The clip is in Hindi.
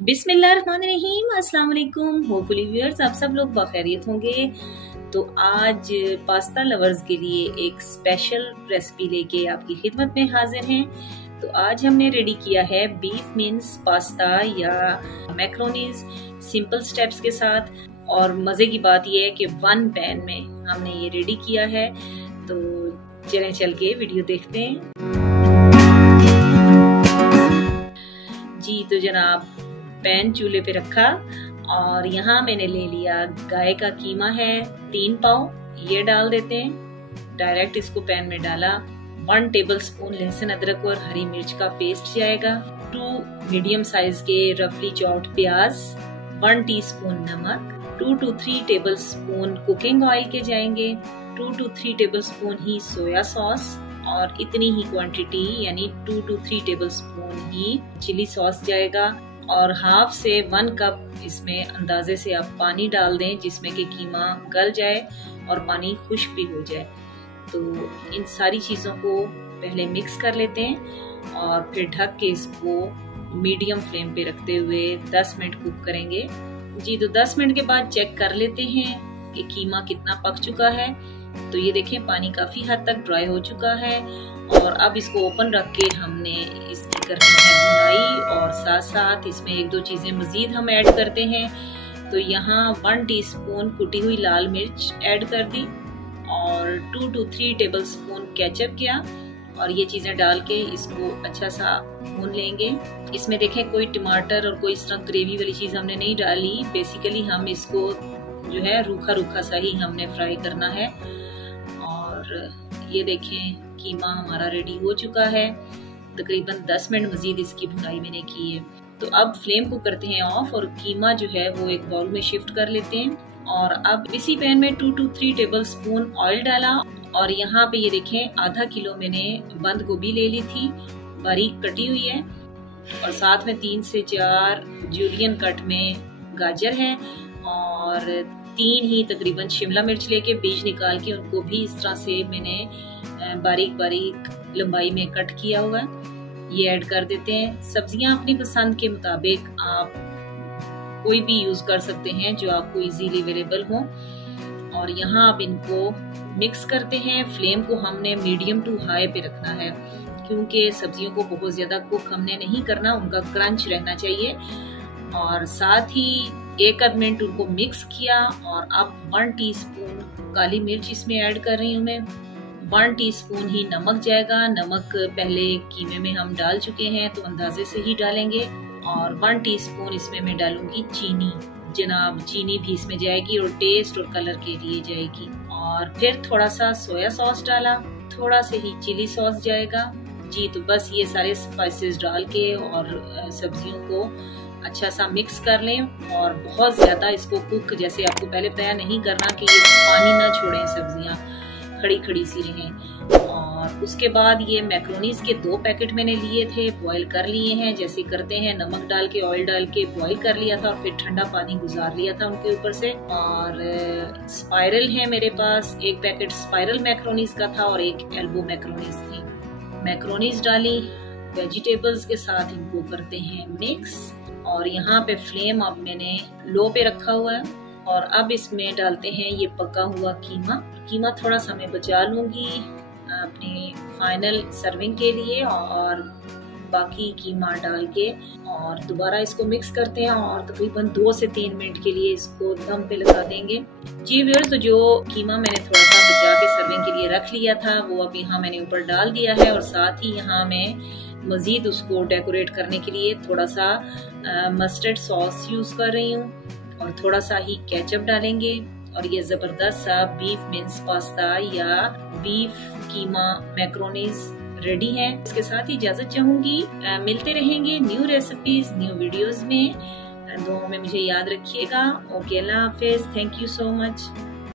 बिस्मिल्लाहिर्रहमानिर्रहीम, अस्सलाम वालेकुम। होपफुली व्यूअर्स आप सब लोग बखैरियत होंगे। तो आज पास्ता लवर्स के लिए एक स्पेशल रेसिपी लेके आपकी खिदमत में हाजिर हैं। तो आज हमने रेडी किया है बीफ मिन्स पास्ता या मैक्रोनीज सिंपल स्टेप्स के साथ। और मज़े की बात यह है कि वन पैन में हमने ये रेडी किया है। तो चलें चल के वीडियो देखते हैं। जी तो जनाब, पैन चूल्हे पे रखा और यहाँ मैंने ले लिया गाय का कीमा है 3 पाव, ये डाल देते हैं। डायरेक्ट इसको पैन में डाला। 1 टेबलस्पून लहसुन अदरक और हरी मिर्च का पेस्ट जाएगा। 2 मीडियम साइज के रफली चॉप्ड प्याज, 1 टीस्पून नमक, 2 to 3 टेबलस्पून कुकिंग ऑयल के जाएंगे, 2 to 3 टेबलस्पून ही सोया सॉस और इतनी ही क्वांटिटी यानी 2 to 3 टेबलस्पून ही चिली सॉस जाएगा। और हाफ से 1 कप इसमें अंदाजे से आप पानी डाल दें जिसमें कि कीमा गल जाए और पानी खुश्क भी हो जाए। तो इन सारी चीज़ों को पहले मिक्स कर लेते हैं और फिर ढक के इसको मीडियम फ्लेम पे रखते हुए 10 मिनट कुक करेंगे। जी तो 10 मिनट के बाद चेक कर लेते हैं कि कीमा कितना पक चुका है। तो ये देखें पानी काफ़ी हद तक ड्राई हो चुका है। और अब इसको ओपन रख के हमने इसकी करनी है भुनाई और साथ साथ इसमें 1-2 चीज़ें मज़ीद हम ऐड करते हैं। तो यहाँ 1 टीस्पून कुटी हुई लाल मिर्च ऐड कर दी और 2 to 3 टेबलस्पून केचप किया और ये चीज़ें डाल के इसको अच्छा सा भून लेंगे। इसमें देखें कोई टमाटर और कोई इस तरह ग्रेवी वाली चीज़ हमने नहीं डाली। बेसिकली हम इसको जो है रूखा रूखा सा ही हमने फ्राई करना है। और ये देखें कीमा हमारा रेडी हो चुका है। तकरीबन 10 मिनट मजीद इसकी भुनाई मैंने की है। तो अब फ्लेम को करते हैं ऑफ और कीमा जो है वो एक बाउल में शिफ्ट कर लेते हैं। और अब इसी पैन में 2 to 3 टेबलस्पून ऑयल डाला और यहाँ पे ये देखें आधा किलो मैंने बंद गोभी ले ली थी, बारीक कटी हुई है। और साथ में 3 से 4 जूलियन कट में गाजर है और 3 ही तकरीबन शिमला मिर्च लेके बीज निकाल के उनको भी इस तरह से मैंने बारीक बारीक लंबाई में कट किया हुआ, ये ऐड कर देते हैं। सब्जियां अपनी पसंद के मुताबिक आप कोई भी यूज कर सकते हैं जो आपको इजीली अवेलेबल हो। और यहाँ आप इनको मिक्स करते हैं। फ्लेम को हमने मीडियम टू हाई पे रखना है क्योंकि सब्जियों को बहुत ज्यादा कुक हमने नहीं करना, उनका क्रंच रहना चाहिए। और साथ ही 1 मिनट उनको मिक्स किया और अब 1 टीस्पून काली मिर्च इसमें ऐड कर रही हूँ मैं। 1 टीस्पून ही नमक जाएगा। नमक पहले कीमे में हम डाल चुके हैं तो अंदाजे से ही डालेंगे। और 1 टीस्पून इसमें मैं डालूंगी चीनी। जनाब चीनी भी इसमें जाएगी और टेस्ट और कलर के लिए जाएगी। और फिर थोड़ा सा सोया सॉस डाला, थोड़ा से ही चिली सॉस जाएगा। जी तो बस ये सारे स्पाइसेस डाल के और सब्जियों को अच्छा सा मिक्स कर लें। और बहुत ज्यादा इसको कुक जैसे आपको पहले बताया नहीं करना कि ये पानी ना छोड़ें, सब्जियां खड़ी खड़ी सी रहें। और उसके बाद ये मैक्रोनीज के 2 पैकेट मैंने लिए थे, बॉईल कर लिए हैं जैसे करते हैं, नमक डाल के ऑयल डाल के बॉईल कर लिया था और फिर ठंडा पानी गुजार लिया था उनके ऊपर से। और स्पाइरल है मेरे पास, 1 पैकेट स्पाइरल मैक्रोनीज का था और 1 एल्बो मैक्रोनीज थी। मैक्रोनीज डाली, वेजिटेबल्स के साथ इनको करते हैं मिक्स। और यहाँ पे फ्लेम अब मैंने लो पे रखा हुआ है। और अब इसमें डालते हैं ये पका हुआ कीमा। कीमा थोड़ा सा मैं बचा लूंगी अपनी फाइनल सर्विंग के लिए और बाकी कीमा डाल के और दोबारा इसको मिक्स करते हैं और तकरीबन 2 से 3 मिनट के लिए इसको दम पे लगा देंगे। जी व्यूअर्स, तो जो कीमा मैंने थोड़ा सा बचा के सर्विंग के लिए रख लिया था वो अब यहाँ मैंने ऊपर डाल दिया है। और साथ ही यहाँ मैं मजीद उसको डेकोरेट करने के लिए थोड़ा सा मस्टर्ड सॉस यूज कर रही हूँ और थोड़ा सा ही केचप डालेंगे। और ये जबरदस्त सा बीफ मिन्स पास्ता या बीफ कीमा मैक्रोनीज रेडी है। इसके साथ ही इजाजत चाहूंगी। मिलते रहेंगे न्यू रेसिपीज न्यू वीडियोस में। दुआओं में मुझे याद रखिएगा। Okay, Allah Hafiz. Thank you so much.